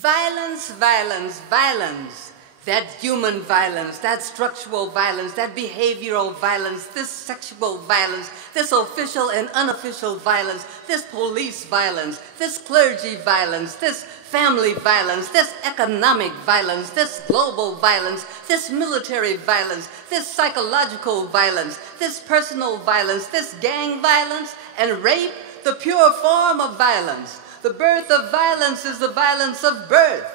Violence, violence, violence. That human violence, that structural violence, that behavioral violence, this sexual violence, this official and unofficial violence, this police violence, this clergy violence, this family violence, this economic violence, this global violence, this military violence, this psychological violence, this personal violence, this gang violence, and rape, the pure form of violence. The birth of violence is the violence of birth.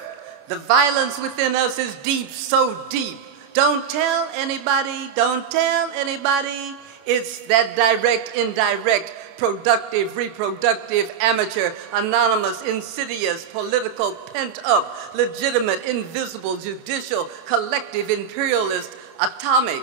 The violence within us is deep, so deep. Don't tell anybody, don't tell anybody. It's that direct, indirect, productive, reproductive, amateur, anonymous, insidious, political, pent-up, legitimate, invisible, judicial, collective, imperialist, atomic,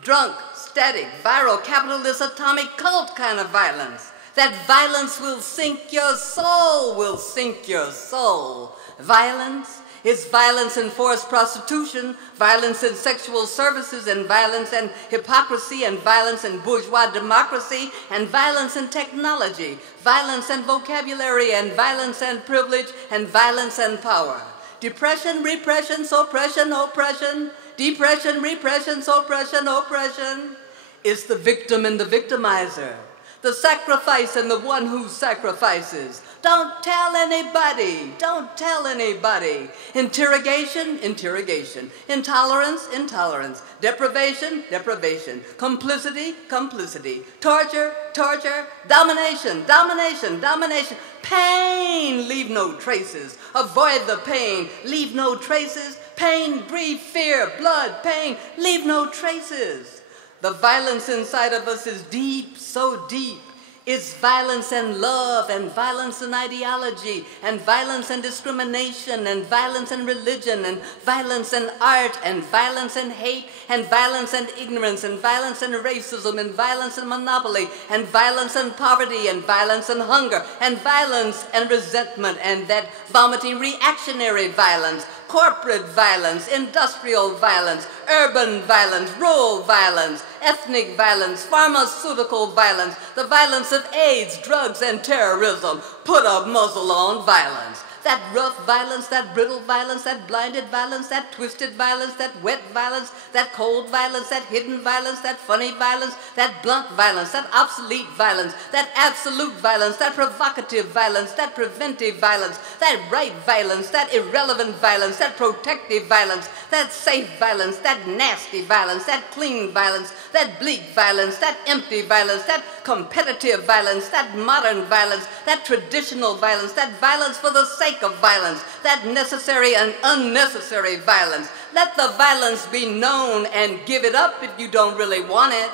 drunk, static, viral, capitalist, atomic, cult kind of violence. That violence will sink your soul, will sink your soul. Violence is violence and forced prostitution, violence in sexual services, and violence and hypocrisy, and violence in bourgeois democracy, and violence in technology, violence and vocabulary, and violence and privilege, and violence and power. Depression, repression, suppression, oppression. Depression, repression, suppression, oppression. It's the victim and the victimizer. The sacrifice and the one who sacrifices. Don't tell anybody. Don't tell anybody. Interrogation, interrogation. Intolerance, intolerance. Deprivation, deprivation. Complicity, complicity. Torture, torture. Domination, domination, domination. Pain, leave no traces. Avoid the pain, leave no traces. Pain, grief, fear, blood, pain, leave no traces. The violence inside of us is deep, so deep. It's violence and love, and violence and ideology, and violence and discrimination, and violence and religion, and violence and art, and violence and hate, and violence and ignorance, and violence and racism, and violence and monopoly, and violence and poverty, and violence and hunger, and violence and resentment, and that vomiting reactionary violence, corporate violence, industrial violence, urban violence, rural violence, ethnic violence, pharmaceutical violence, the violence of AIDS, drugs, and terrorism. Put a muzzle on violence. That rough violence, that brittle violence, that blinded violence, that twisted violence, that wet violence, that cold violence, that hidden violence, that funny violence, that blunt violence, that obsolete violence, that absolute violence, that provocative violence, that preventive violence, that right violence, that irrelevant violence, that protective violence, that safe violence, that nasty violence, that clean violence, that bleak violence, that empty violence, that competitive violence, that modern violence, that traditional violence, that violence for the sake of violence, that necessary and unnecessary violence. Let the violence be known and give it up if you don't really want it.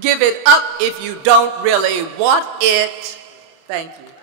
Give it up if you don't really want it. Thank you.